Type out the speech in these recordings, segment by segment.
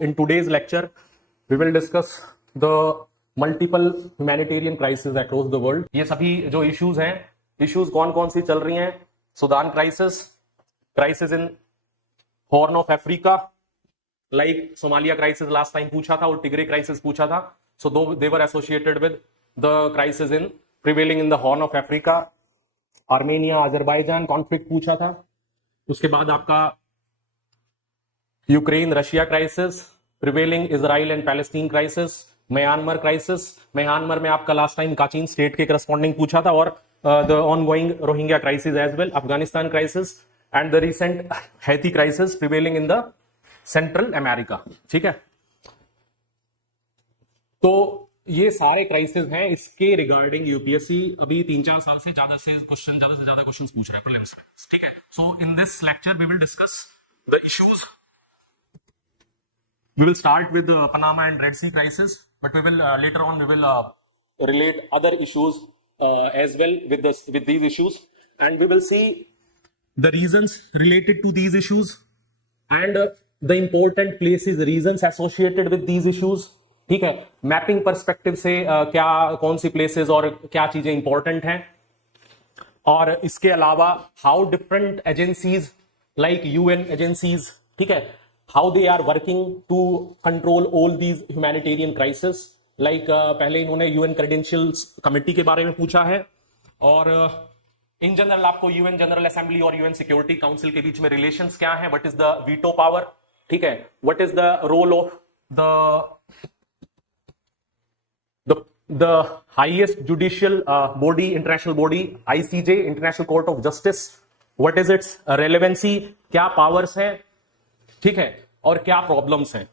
In today's lecture, we will discuss the multiple humanitarian crises across the world. ये सभी जो issues हैं, issues कौन कौन सी चल रही हैं? Sudan crisis, crisis in Horn of Africa, like Somalia crisis last time पूछा था और Tigray crisis पूछा था. So they were associated with the crisis in prevailing in the Horn of Africa. Armenia, Azerbaijan conflict पूछा था. उसके बाद आपका Ukraine Russia crisis, prevailing Israel and Palestine crisis, Myanmar crisis. Myanmar में आपका लास्ट टाइम काचीन स्टेट के corresponding पूछा था, और the ongoing Rohingya crisis as well, Afghanistan crisis and the recent Haiti crisis prevailing in the Central America. ठीक है, तो ये सारे क्राइसिस हैं. इसके रिगार्डिंग यूपीएससी अभी 3-4 साल से ज्यादा से ज्यादा क्वेश्चन पूछ रहा है प्रीलिम्स में. ठीक है, so in this lecture we will discuss the issues. We will start with the Panama and Red Sea crisis, but we will later on we will relate other issues as well with these issues, and we will see the reasons related to these issues and the important places, reasons associated with these issues. ठीक है, mapping perspective से क्या कौन सी places और क्या चीजें important हैं, और इसके अलावा how different agencies like UN agencies, ठीक है, how they are working to control all these humanitarian crises. like पहले इन्होंने यूएन क्रेडेंशियल्स कमेटी के बारे में पूछा है, और इन जनरल आपको यूएन जनरल असेंबली और यूएन सिक्योरिटी काउंसिल के बीच में रिलेशंस क्या है, what is the veto power, ठीक है, what is the role of the highest judicial body, international body ICJ, international court of justice, what is its relevancy, क्या powers है, ठीक है, और क्या प्रॉब्लम्स हैं,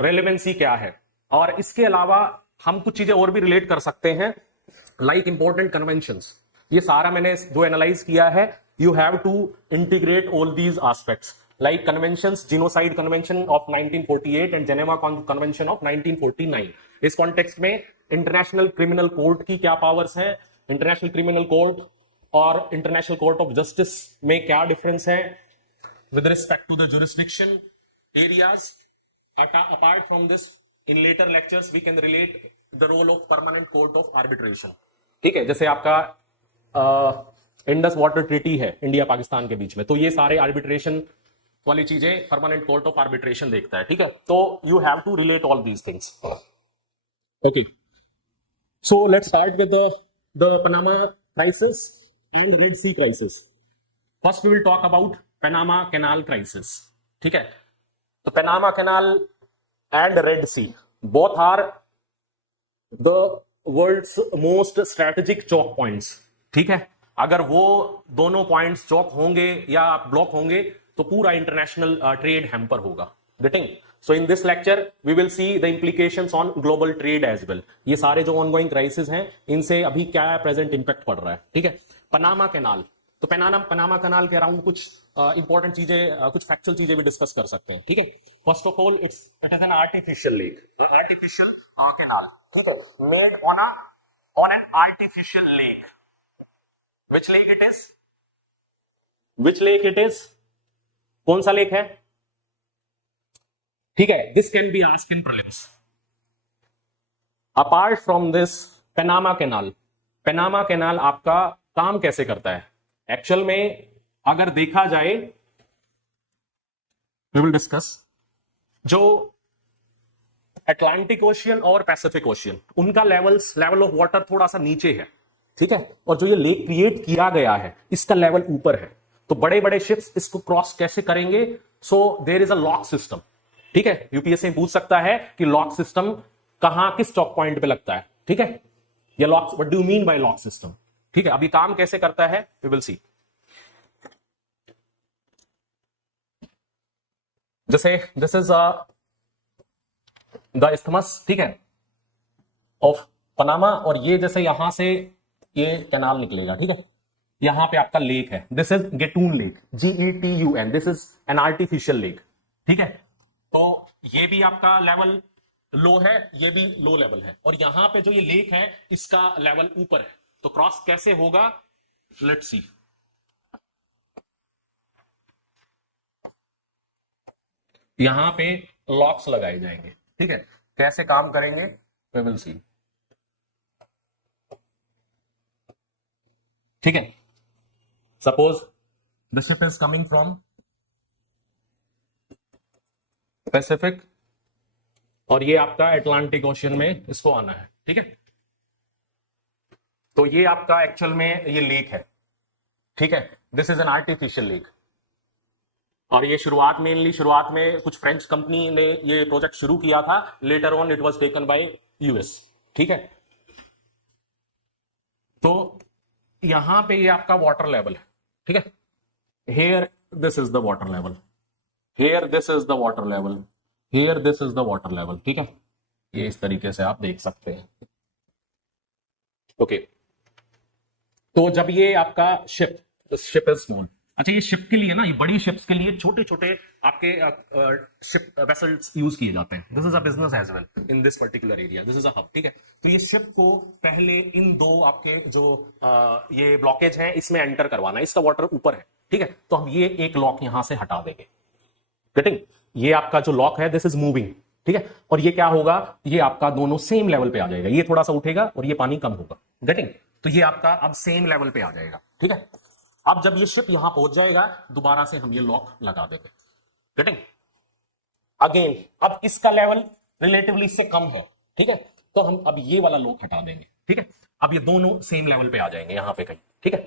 रेलेवेंसी क्या है. और इसके अलावा हम कुछ चीजें और भी रिलेट कर सकते हैं, लाइक इंपॉर्टेंट कन्वेंशंस. ये सारा मैंने जो एनालाइज किया है, you have to integrate all these aspects, like conventions, genocide convention of 1948 and Geneva convention of 1949. इस कॉन्टेक्स्ट में इंटरनेशनल क्रिमिनल कोर्ट की क्या पावर्स हैं, इंटरनेशनल क्रिमिनल कोर्ट और इंटरनेशनल कोर्ट ऑफ जस्टिस में क्या डिफरेंस है with respect to the jurisdiction areas. Apart from this, in later lectures we can relate the role of permanent court of arbitration. ठीक है, जैसे आपका Indus water treaty है India Pakistan के बीच में, तो ये सारे आर्बिट्रेशन वाली चीजें परमानेंट कोर्ट ऑफ आर्बिट्रेशन देखता है. ठीक है, तो you have to relate all these things. Okay, so let's start with the Panama crisis and Red Sea crisis. First we will talk about Panama Canal crisis. ठीक है, तो Panama Canal and Red Sea both are the world's most strategic choke points. ठीक है, अगर वो दोनों points चौक होंगे या ब्लॉक होंगे तो पूरा इंटरनेशनल ट्रेड हैम्पर होगा. Getting? So in this lecture we will see the implications on global trade as well. ये सारे जो ऑनगोइंग क्राइसिस हैं, इनसे अभी क्या प्रेजेंट इंपैक्ट पड़ रहा है. ठीक है, पनामा कैनाल, तो पनामा कनाल के अराउंड कुछ इंपॉर्टेंट चीजें, कुछ फैक्चुअल चीजें भी डिस्कस कर सकते हैं. ठीक है, first of all it is an artificial lake, artificial canal. ठीक है, made on an artificial lake. Which lake it is, कौन सा लेक है? ठीक है, this can be asked in prelims. Apart from this, Panama canal आपका काम कैसे करता है एक्चुअल में, अगर देखा जाए, वी विल डिस्कस, जो अटलांटिक ओशियन और पैसिफिक ओशियन, उनका लेवल ऑफ वाटर थोड़ा सा नीचे है. ठीक है, और जो ये लेक क्रिएट किया गया है, इसका लेवल ऊपर है. तो बड़े बड़े शिप्स इसको क्रॉस कैसे करेंगे? So there is a lock system. ठीक है, यूपीएससी पूछ सकता है कि लॉक सिस्टम कहां, किस चौक पॉइंट पे लगता है. ठीक है, ये lock, what do you mean by lock system? ठीक है, अभी काम कैसे करता है वी विल सी. जैसे दिस इज द इस्थमस, ठीक है, ऑफ पनामा, और ये जैसे यहां से ये कैनाल निकलेगा. ठीक है, यहां पे आपका लेक है, this is Gatun lake, GETUN, this is an artificial lake. ठीक है, तो ये भी आपका लेवल लो है, ये भी लो लेवल है, और यहां पे जो ये लेक है इसका लेवल ऊपर है. तो क्रॉस कैसे होगा, लेट्स सी. यहां पे लॉक्स लगाए जाएंगे। ठीक है, कैसे काम करेंगे वी विल सी। ठीक है, suppose the ship is coming from Pacific और ये आपका अटलांटिक ओशियन में इसको आना है। ठीक है, तो ये आपका एक्चुअल में ये लेक है। ठीक है, this is an artificial lake और ये शुरुआत में कुछ फ्रेंच कंपनी ने ये प्रोजेक्ट शुरू किया था, later on it was taken by US. ठीक है, तो यहां पे ये आपका वाटर लेवल है। ठीक है, here this is the water level, here this is the water level, here this is the water level. ठीक है, ये इस तरीके से आप देख सकते हैं। ओके, तो जब ये आपका शिप इज स्मॉल, अच्छा ये शिप के लिए ना, ये बड़ी शिप्स के लिए छोटे छोटे आपके शिप वेसल्स यूज किए जाते हैं। This is a business as well in this particular area, this is a hub. ठीक है, तो ये शिप को पहले इन दो आपके जो ये ब्लॉकेज है इसमें एंटर करवाना है, इसका वाटर ऊपर है। ठीक है, तो हम ये एक लॉक यहां से हटा देंगे। गेटिंग, ये आपका जो लॉक है दिस इज मूविंग। ठीक है, और ये क्या होगा, ये आपका दोनों सेम लेवल पे आ जाएगा, ये थोड़ा सा उठेगा और ये पानी कम होगा। गेटिंग, तो ये आपका अब सेम लेवल पे आ जाएगा। ठीक है, अब जब ये शिप यहां पहुंच जाएगा दोबारा से हम ये लॉक लगा देंगे। गेटिंग, अगेन अब इसका लेवल रिलेटिवली इससे कम है। ठीक है, तो हम अब ये वाला लॉक हटा देंगे। ठीक है, अब ये दोनों सेम लेवल पे आ जाएंगे यहां पे कहीं। ठीक है,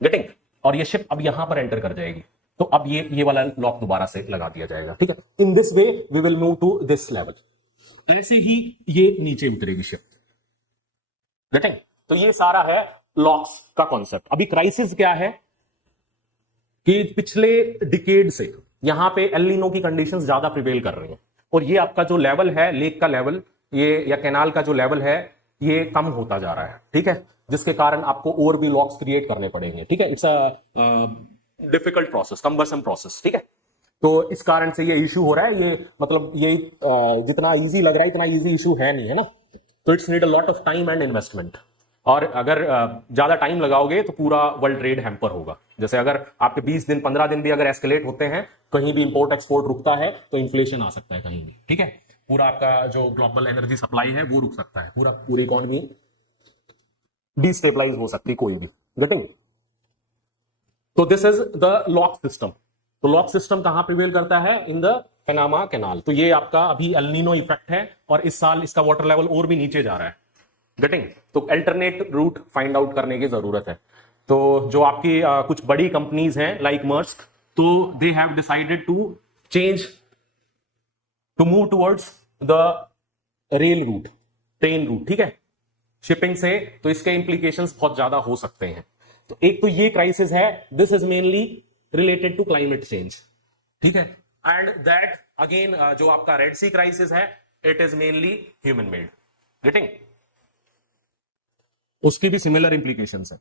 गेटिंग, और ये शिप अब यहां पर एंटर कर जाएगी, तो अब ये वाला लॉक दोबारा से लगा दिया जाएगा। ठीक है, in this way we will move to this level. ऐसे ही ये नीचे उतरेगी शिप। गेटिंग, तो ये सारा है लॉक्स का कॉन्सेप्ट। अभी क्राइसिस क्या है कि पिछले डिकेड से यहां पे एल नीनो की कंडीशंस ज्यादा प्रिवेल कर रही हैं और ये आपका जो लेवल है लेक का लेवल, ये या कैनाल का जो लेवल है ये कम होता जा रहा है। ठीक है, जिसके कारण आपको और भी लॉक्स क्रिएट करने पड़ेंगे। ठीक है, it's a difficult process, cumbersome process. ठीक है, तो इस कारण से ये इश्यू हो रहा है। ये मतलब ये जितना इजी लग रहा है इतना इजी इश्यू है नहीं, है ना। तो it's need a lot of time and investment, और अगर ज्यादा टाइम लगाओगे तो पूरा वर्ल्ड ट्रेड हैम्पर होगा। जैसे अगर आपके 20 दिन 15 दिन भी अगर एस्केलेट होते हैं, कहीं भी इंपोर्ट एक्सपोर्ट रुकता है तो इन्फ्लेशन आ सकता है कहीं भी। ठीक है, पूरा आपका जो ग्लोबल एनर्जी सप्लाई है वो रुक सकता है, पूरी इकोनॉमी डिस्टेबलाइज हो सकती है कोई भी। गेटिंग, तो this is the lock system. तो लॉक सिस्टम कहां प्रिवेल करता है, इन द पनामा कैनाल। तो ये आपका अभी एल नीनो इफेक्ट है और इस साल इसका वाटर लेवल और भी नीचे जा रहा है। गेटिंग, तो अल्टरनेट रूट फाइंड आउट करने की जरूरत है। तो जो आपकी कुछ बड़ी कंपनीज हैं लाइक मर्स्क, तो they have decided to change to move towards the rail route, train route. ठीक है, शिपिंग से तो इसके इंप्लीकेशंस बहुत ज्यादा हो सकते हैं। तो एक तो ये क्राइसिस है, this is mainly related to climate change. ठीक है, एंड दैट अगेन जो आपका रेड सी क्राइसिस है it is mainly human made. Getting, उसकी भी सिमिलर इंप्लीकेशंस है।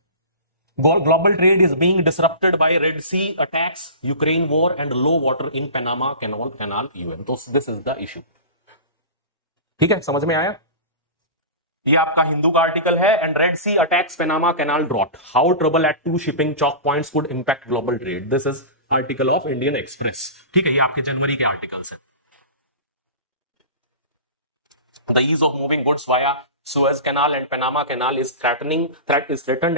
Global trade is being disrupted by Red Sea attacks, Ukraine war and low water in Panama Canal UN. तो this is the issue. ठीक है, समझ में आया। ये आपका हिंदू का आर्टिकल है, and Red Sea attacks Panama Canal drought, how trouble at 2 shipping choke points could impact global trade. This is article of Indian Express. ठीक है, ये आपके जनवरी के आर्टिकल्स है। The ease of moving goods via Suez Canal and Panama Canal is threatened,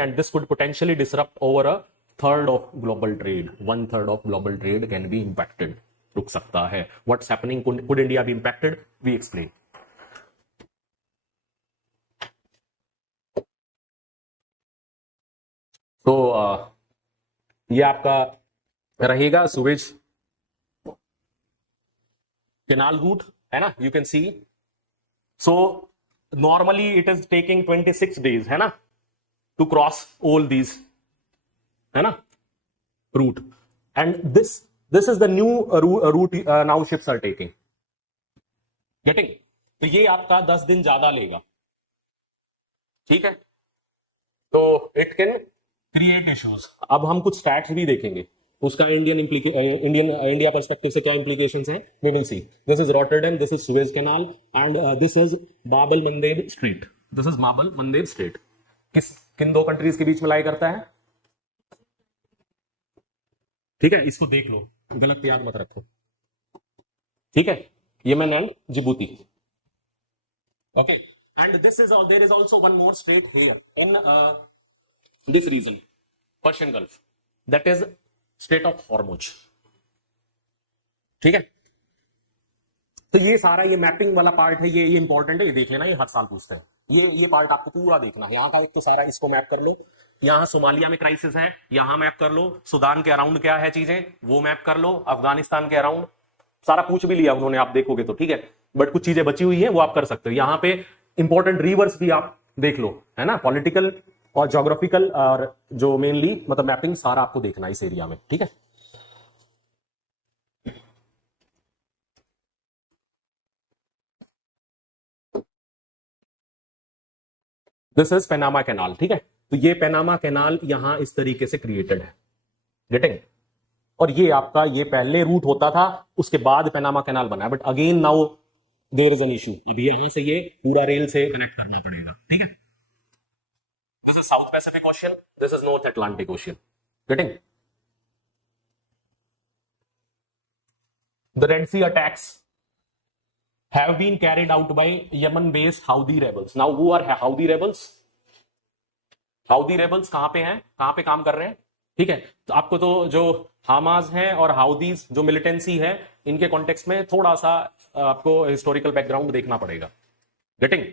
and this could potentially disrupt over a third of global trade. 1/3 of global trade can be impacted. रुक सकता है. What's happening? Could India be impacted? We explain. तो ये आपका रहेगा Suez canal root, है ना. You can see. So normally it is taking 26 days, है ना, to cross all these, है ना, route, and this is the new route now ships are taking. Getting? तो ये आपका 10 दिन ज्यादा लेगा. ठीक है, तो it can create issues. अब हम कुछ स्टैट्स भी देखेंगे, उसका इंडिया पर्सपेक्टिव से क्या इंप्लीकेशंस है, we will see. This is Rotterdam, this is Suez Canal, and this is Bab el Mandeb straight. This is Bab el Mandeb straight. किन दो कंट्रीज के बीच में लाई करता है? ठीक है, इसको देख लो, गलत याद मत रखो. ठीक है, Yemen and Djibouti. Okay, and this is all. There is also one more state here in this region, Persian Gulf. That is Strait of Hormuz. ठीक है, तो ये सारा ये मैपिंग वाला पार्ट है, ये इंपॉर्टेंट है, ये देख लेना, ये हर साल पूछते हैं। ये पार्ट आपको पूरा देखना है। यहाँ का एक तो सारा इसको मैप कर लो, यहाँ सोमालिया में क्राइसिस है, यहाँ मैप कर लो, सूडान के अराउंड क्या है चीजें वो मैप कर लो, अफगानिस्तान के अराउंड सारा पूछ भी लिया उन्होंने, आप देखोगे तो ठीक है, बट कुछ चीजें बची हुई है वो आप कर सकते हो। यहाँ पे इंपॉर्टेंट रिवर्स भी आप देख लो, है ना, पॉलिटिकल और ज्योग्राफिकल और जो मेनली मतलब मैपिंग सारा आपको देखना है इस एरिया में, ठीक है। दिस इज पेनामा कैनाल, ठीक है, तो ये पेनामा कैनाल यहां इस तरीके से क्रिएटेड है, गेटिंग, और ये आपका ये पहले रूट होता था, उसके बाद पेनामा कैनाल बना है, but again now there is an issue, अभी यहां से ये पूरा रेल से कनेक्ट करना पड़ेगा, ठीक है। This is South Pacific Ocean, this is North Atlantic Ocean, getting. The Red Sea attacks have been carried out by Yemen-based Houthi rebels. Now, who are Houthi rebels? Houthi rebels कहां पे हैं, कहां पे काम कर रहे हैं, ठीक है। तो आपको तो जो हामाज हैं और हाउदीज जो मिलिटेंसी है, इनके कॉन्टेक्स्ट में थोड़ा सा आपको हिस्टोरिकल बैकग्राउंड देखना पड़ेगा, गेटिंग।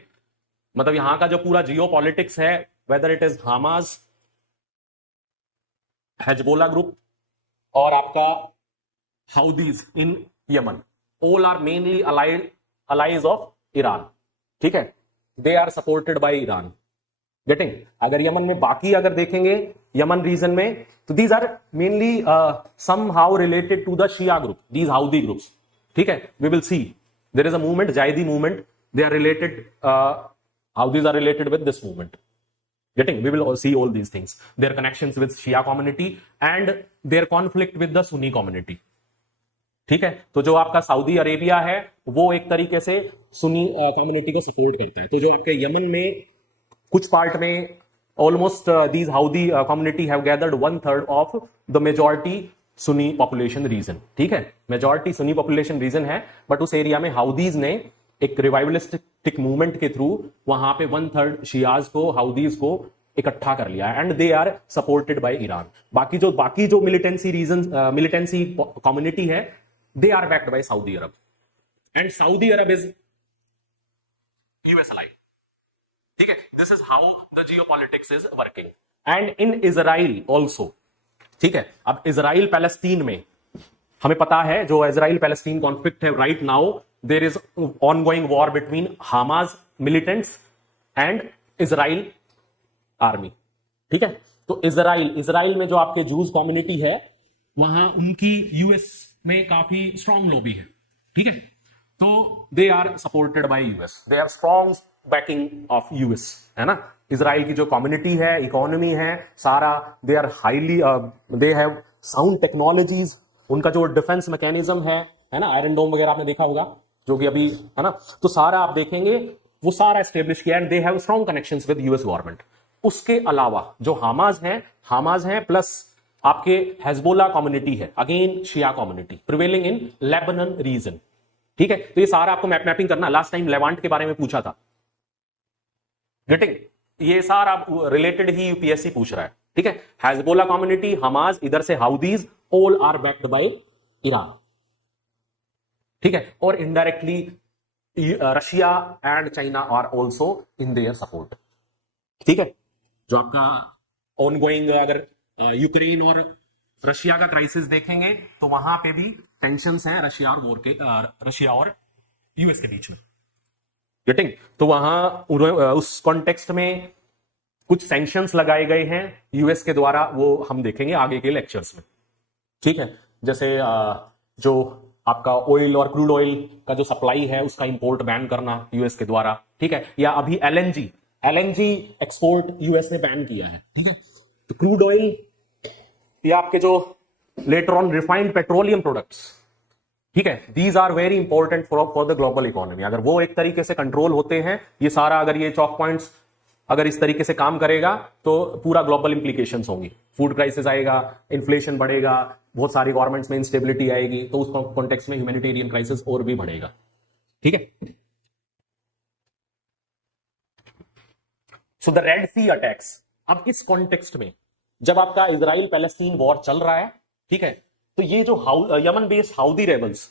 मतलब यहां का जो पूरा जियो पॉलिटिक्स है, whether it is Hamas, Hezbollah group और आपका Houthis in Yemen, all are mainly allies of Iran, ठीक है, they are supported by Iran, getting। अगर यमन में बाकी अगर देखेंगे यमन रीजन में, तो these are mainly somehow related to the Shia group, these Houthi groups, ठीक है। we will see there is a movement, Zaidi movement, they are related, Houthis are related with this movement, getting, we will see all these things, their connections with Shia community and their conflict with the Sunni community, ठीक है। तो जो आपका Saudi Arabia है वो एक तरीके से सुन्नी कम्युनिटी को सपोर्ट करता है, तो जो आपके यमन में कुछ पार्ट में almost these Houthi community have gathered 1/3 of the majority Sunni population region, ठीक है, मेजॉरिटी सुन्नी पॉपुलेशन रीजन है, बट उस एरिया में हाउदीज ने एक रिवाइवलिस्टिक मूवमेंट के थ्रू वहां पे 1/3 शियाज को, हाउदीज को इकट्ठा कर लिया है, and they are supported by Iran. बाकी जो मिलिटेंसी रीजन, मिलिटेंसी कम्युनिटी है, they are backed by Saudi Arab, and Saudi Arab is US ally, ठीक है। this is how the geopolitics is working, and in Israel also, ठीक है। अब Israel Palestine में हमें पता है जो इजराइल पैलेस्टीन कॉन्फ्लिक्ट है, right now there is ongoing war between Hamas militants and Israel army, ठीक है। तो इजराइल में जो आपके जूज कम्युनिटी है, वहां उनकी यूएस में काफी स्ट्रॉन्ग लॉबी है, ठीक है। तो they are supported by US, they are strong backing of US, है ना। इजराइल की जो कम्युनिटी है, इकोनॉमी है सारा, they are highly, they have sound technologies, उनका जो डिफेंस मैकेनिज्म है ना, आयरन डोम वगैरह आपने देखा होगा जो कि अभी है ना, तो सारा आप देखेंगे वो सारा एस्टेब्लिश किया, and they have strong connections with US government. उसके अलावा जो हामाज है प्लस आपके हेजबोला कम्युनिटी है, again Shia community prevailing in Lebanon region, ठीक है। तो ये सारा आपको मैपिंग करना, लास्ट टाइम लेवांट के बारे में पूछा था, गेटिंग, ये सारा रिलेटेड ही यूपीएससी पूछ रहा है, ठीक है। हेजबोला कम्युनिटी, हमाज, इधर से Houthis, all are backed by Iran, ठीक है, और indirectly Russia and China are also in their support, ठीक है। जो आपका ऑनगोइंग अगर यूक्रेन और रशिया का क्राइसिस देखेंगे तो वहां पे भी टेंशंस हैं रशिया और यूएस के बीच में, गेटिंग। तो वहां उस कॉन्टेक्स्ट में कुछ सैंक्शंस लगाए गए हैं यूएस के द्वारा, वो हम देखेंगे आगे के लेक्चर्स में, ठीक है। जैसे जो आपका ऑयल और क्रूड ऑयल का जो सप्लाई है उसका इंपोर्ट बैन करना यूएस के द्वारा, ठीक है, या अभी एलएनजी एक्सपोर्ट यूएस ने बैन किया है, ठीक है। तो क्रूड ऑयल या आपके जो later on refined petroleum products, ठीक है, these are very important for the global economy. अगर वो एक तरीके से कंट्रोल होते हैं, ये सारा अगर ये चॉक पॉइंट्स अगर इस तरीके से काम करेगा तो पूरा ग्लोबल इंप्लीकेशंस होंगी, फूड क्राइसिस आएगा, इन्फ्लेशन बढ़ेगा, बहुत सारी गवर्नमेंट्स में इंस्टेबिलिटी आएगी, तो उस कॉन्टेक्स्ट में ह्यूमैनिटेरियन क्राइसिस और भी बढ़ेगा, ठीक है। So the Red Sea attacks, अब इस कॉन्टेक्स्ट में जब आपका इजराइल पैलेस्टीन वॉर चल रहा है, ठीक है, तो ये जो यमन बेस्ड हाउदी रेबल्स,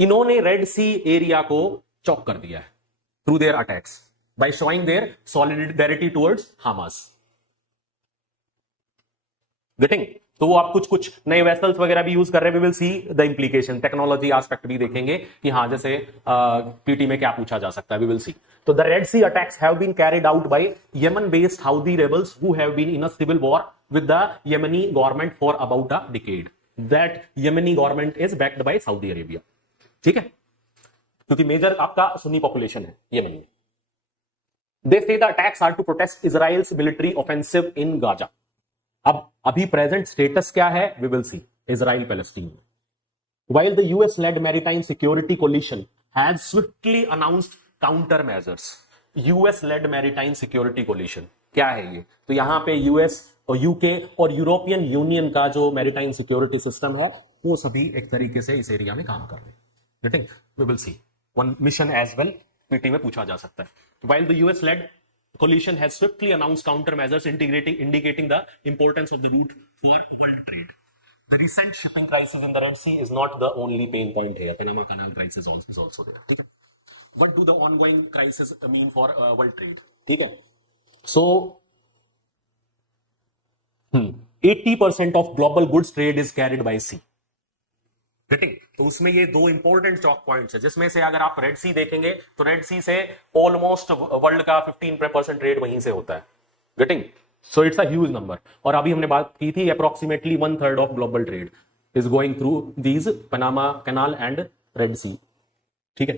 इन्होंने रेड सी एरिया को चौक कर दिया है through their attacks by showing there solidarity towards Hamas. Getting? तो वो आप कुछ कुछ नए वेसल्स वगैरह भी यूज कर रहे हैं, we will see the implication, technology aspect भी देखेंगे कि हाँ जैसे पीटी में क्या पूछा जा सकता है, वी विल सी। तो the Red Sea attacks have been carried out by Yemen based Houthi rebels who have been in a civil war with the Yemeni government for about a decade. That Yemeni government is backed by Saudi Arabia, ठीक है, क्योंकि major आपका Sunni population है Yemen में। They say the attacks are to protest Israel's military offensive in Gaza. अब अभी present status क्या है, we will see. Israel Palestine, while the US led maritime security coalition has swiftly announced countermeasures। US led maritime security coalition क्या है ये? तो यहां पे यूएस और यूके और यूरोपियन यूनियन का जो मैरिटाइम सिक्योरिटी सिस्टम है वो सभी एक तरीके से इस एरिया में काम कर रहे हैं। Getting? We will see one mission as well, PT में पूछा जा सकता है। while the US led coalition has swiftly announced countermeasures indicating the importance of the route for world trade। The recent shipping crisis in the Red Sea is not the only pain point here. Panama Canal crisis is also there. What do the ongoing crisis mean for world trade? ठीक है. So 80% of global goods trade is carried by sea। Getting? तो उसमें ये दो important chalk points है, जिसमें से अगर आप रेड सी देखेंगे तो रेड सी से ऑलमोस्ट वर्ल्ड का 15% ट्रेड वहीं से होता है। Getting? So it's a huge number. और अभी हमने बात की थी approximately 1/3 of global trade is going through these Panama canal and Red Sea, ठीक है।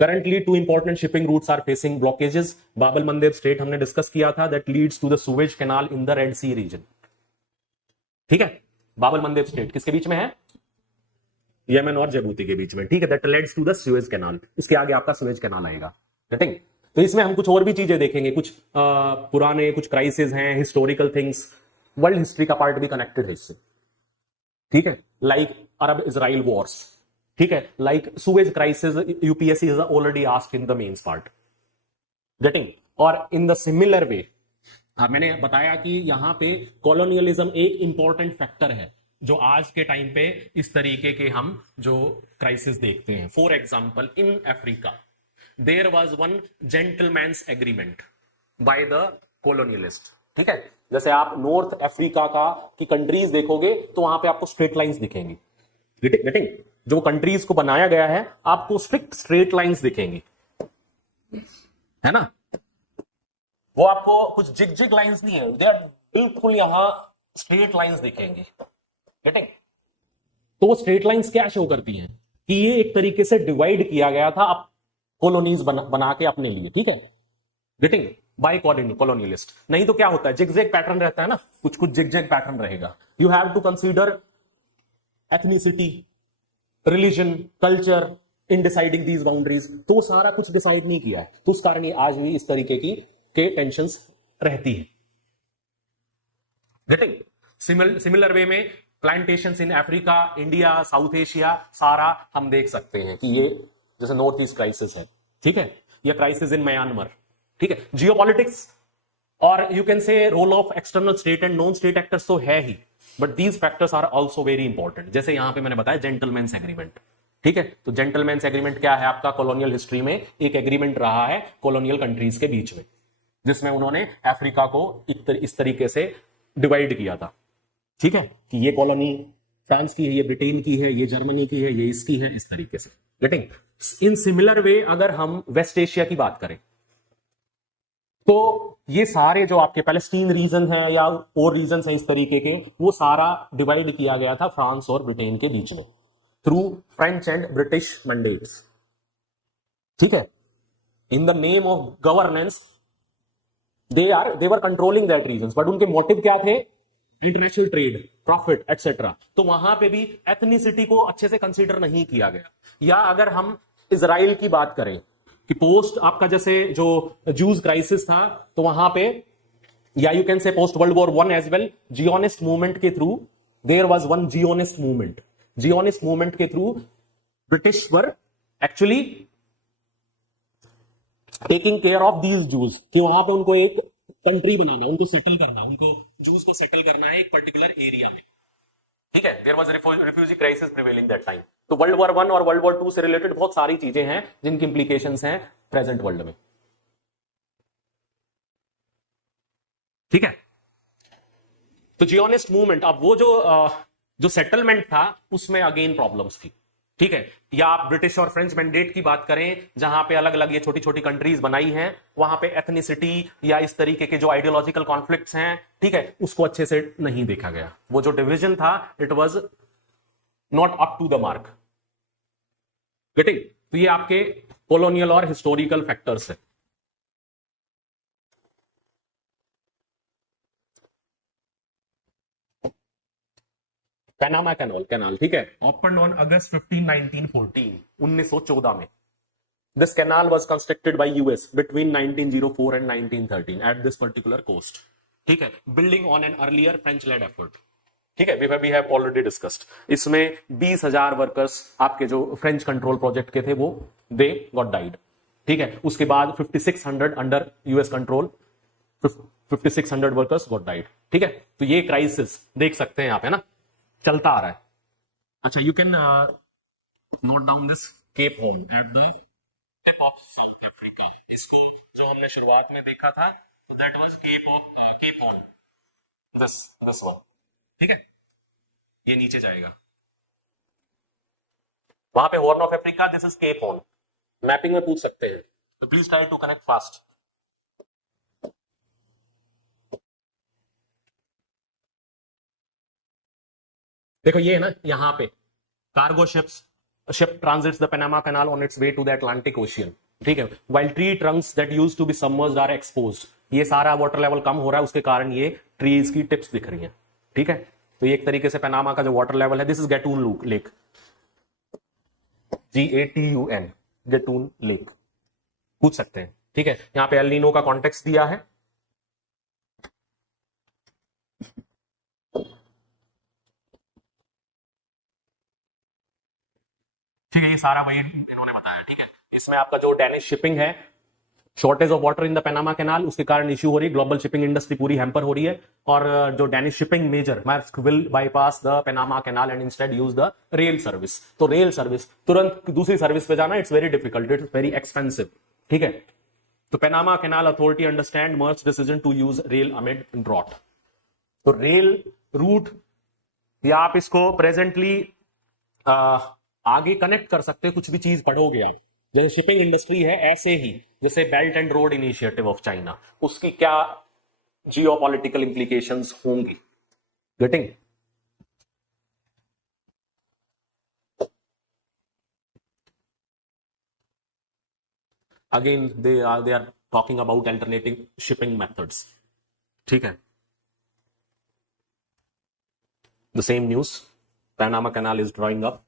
Currently 2 important shipping routes are facing blockages. Bab el Mandeb strait हमने डिस्कस किया था, that leads to the Suez canal in the Red Sea region, ठीक है। बाबल Mandeb straight किसके बीच में है? यमन और जिबूती के बीच में, ठीक है। That leads to the Suez Canal, इसके आगे आपका सुएज कैनाल आएगा। गेटिंग? तो इसमें हम कुछ और भी चीजें देखेंगे, कुछ पुराने कुछ क्राइसिस हैं, हिस्टोरिकल थिंग्स, वर्ल्ड हिस्ट्री का पार्ट भी कनेक्टेड है इससे, ठीक है। लाइक अरब इजराइल वॉर्स, ठीक है, like Suez crisis, UPSC is already asked in the mains part. Getting? और इन द सिमिलर वे मैंने बताया कि यहां पे कॉलोनियलिज्म एक इंपॉर्टेंट फैक्टर है जो आज के टाइम पे इस तरीके के हम जो क्राइसिस देखते हैं। For example in Africa there was one gentleman's agreement by the colonialist, ठीक है। जैसे आप नॉर्थ अफ्रीका का की कंट्रीज देखोगे तो वहां पे आपको स्ट्रेट लाइंस दिखेंगी। गेटिंग? जो कंट्रीज को बनाया गया है आपको स्ट्रिक्ट स्ट्रेट लाइंस दिखेंगी, है ना। वो आपको कुछ जिग जिग लाइंस नहीं है, दे आर बिल्कुल यहां स्ट्रेट लाइंस दिखेंगी। गेटिंग? तो वो स्ट्रेट लाइंस क्या शो करती हैं कि ये एक तरीके से डिवाइड किया गया था अब कॉलोनीज बना के अपने लिए, ठीक है। गेटिंग? By colonialist. नहीं तो क्या होता है, जिगजैग पैटर्न रहता है ना, कुछ कुछ जिगजैग पैटर्न रहेगा। You have to consider ethnicity, religion, culture in deciding these boundaries. तो सारा कुछ डिसाइड नहीं किया है, तो उस कारण ये आज भी इस तरीके की के टेंशंस रहती है। गेटिंग? सिमिलर वे में plantations in Africa, India, south Asia, सारा हम देख सकते हैं कि ये जैसे नॉर्थ ईस्ट क्राइसिस है, ठीक है, या क्राइसिस इन म्यांमार, ठीक है। जियोपॉलिटिक्स और you can say role of external state and non state actors तो है ही, but these factors are also very important. जैसे यहां पे मैंने बताया जेंटलमैन्स एग्रीमेंट, ठीक है। तो जेंटलमैन्स एग्रीमेंट क्या है? आपका कॉलोनियल हिस्ट्री में एक एग्रीमेंट रहा है कॉलोनियल कंट्रीज के बीच में, जिसमें उन्होंने अफ्रीका को इस तरीके से डिवाइड किया था, ठीक है, कि ये कॉलोनी फ्रांस की है, ये ब्रिटेन की है, ये जर्मनी की है, ये इसकी है, इस तरीके से। गेटिंग? इन सिमिलर वे अगर हम वेस्ट एशिया की बात करें तो ये सारे जो आपके पैलेस्टीन रीजन है या और रीजन है इस तरीके के, वो सारा डिवाइड किया गया था फ्रांस और ब्रिटेन के बीच में through French and British mandates, ठीक है। In the name of governance they were controlling that region, but उनके मोटिव क्या थे? International trade, profit etcetera. तो वहां पे भी एथनिसिटी को अच्छे से कंसीडर नहीं किया गया। या अगर हम इजराइल की बात करें कि पोस्ट आपका जैसे जो जूज क्राइसिस था, तो वहां पे या you can say post World War 1 as well, Zionist movement के through there was one Zionist movement. Zionist movement के through British were actually taking care of these Jews, कि वहां पे उनको एक कंट्री बनाना, उनको सेटल करना, उनको जूस को सेटल करना है एक पर्टिकुलर एरिया में। ठीक है, there was refugee crisis prevailing that time. तो वर्ल्ड वॉर वन और वर्ल्ड वॉर टू से रिलेटेड बहुत सारी चीजें हैं जिनकी इंप्लीकेशंस हैं प्रेजेंट वर्ल्ड में। ठीक है, तो जियोनिस्ट मूवमेंट, अब वो जो सेटलमेंट था उसमें अगेन प्रॉब्लम्स थी। ठीक है, या आप ब्रिटिश और फ्रेंच मैंडेट की बात करें, जहां पे अलग अलग ये छोटी छोटी कंट्रीज बनाई हैं, वहां पे एथनिसिटी या इस तरीके के जो आइडियोलॉजिकल कॉन्फ्लिक्ट्स हैं, ठीक है, उसको अच्छे से नहीं देखा गया। वो जो डिवीजन था, it was not up to the mark. Getting? तो ये आपके कॉलोनियल और हिस्टोरिकल फैक्टर्स है। पैनामा कैनाल, ठीक है, ओपन ऑन अगस्त 15 1914, 1914 में। This canal was constructed by US between 1904 and 1913 at this particular coast. ठीक है, building on an earlier French-led effort. ठीक है, we have already discussed. इसमें 20,000 वर्कर्स आपके जो फ्रेंच कंट्रोल प्रोजेक्ट के थे वो दे गॉट डाइड। ठीक है, उसके बाद 5600 under US control, 5600 workers got died. ठीक है, तो ये क्राइसिस देख सकते हैं आप, है ना, चलता आ रहा है। अच्छा, you can note down this Cape Horn at the tip of South Africa. इसको जो हमने शुरुआत में देखा था, तो that was Cape Horn, this one. ठीक है, ये नीचे जाएगा, वहां पे Horn of Africa, this is Cape Horn. Mapping में पूछ सकते हैं, तो please try to connect fast. देखो ये है ना, यहां पे cargo ship transits the Panama Canal on it's way to the Atlantic Ocean. ठीक है, while tree trunks that used to be submerged are exposed. ये सारा वाटर लेवल कम हो रहा है, उसके कारण ये ट्रीज की टिप्स दिख रही हैं। ठीक है, तो ये एक तरीके से पनामा का जो वाटर लेवल है, this is Gatun lake, GATUN, Gatun lake, पूछ सकते हैं। ठीक है, यहां पे एल नीनो का कॉन्टेक्स्ट दिया है। ठीक है, ये सारा वही इन्होंने बताया। ठीक है, इसमें आपका जो डेनिश शिपिंग है, shortage of water in the Panama Canal, उसके कारण इश्यू हो रही है, ग्लोबल शिपिंग इंडस्ट्री पूरी हैम्पर हो रही है। और जो Danish shipping major Maersk will bypass the Panama canal and instead use the rail service. तो रेल सर्विस तुरंत दूसरी सर्विस पे जाना, it's very difficult, it's very expensive. ठीक है, तो Panama Canal authority understand Maersk decision to use rail amid drought. तो rail route, या आप इसको प्रेजेंटली आगे कनेक्ट कर सकते हैं, कुछ भी चीज पढ़ोगे आप, जैसे शिपिंग इंडस्ट्री है, ऐसे ही जैसे Belt and Road Initiative of China, उसकी क्या जियोपॉलिटिकल इंप्लीकेशंस होंगी। Getting? Again they are talking about alternative shipping methods. ठीक है, the same news, Panama Canal is drying up.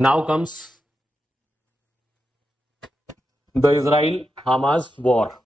Now comes the Israel-Hamas war.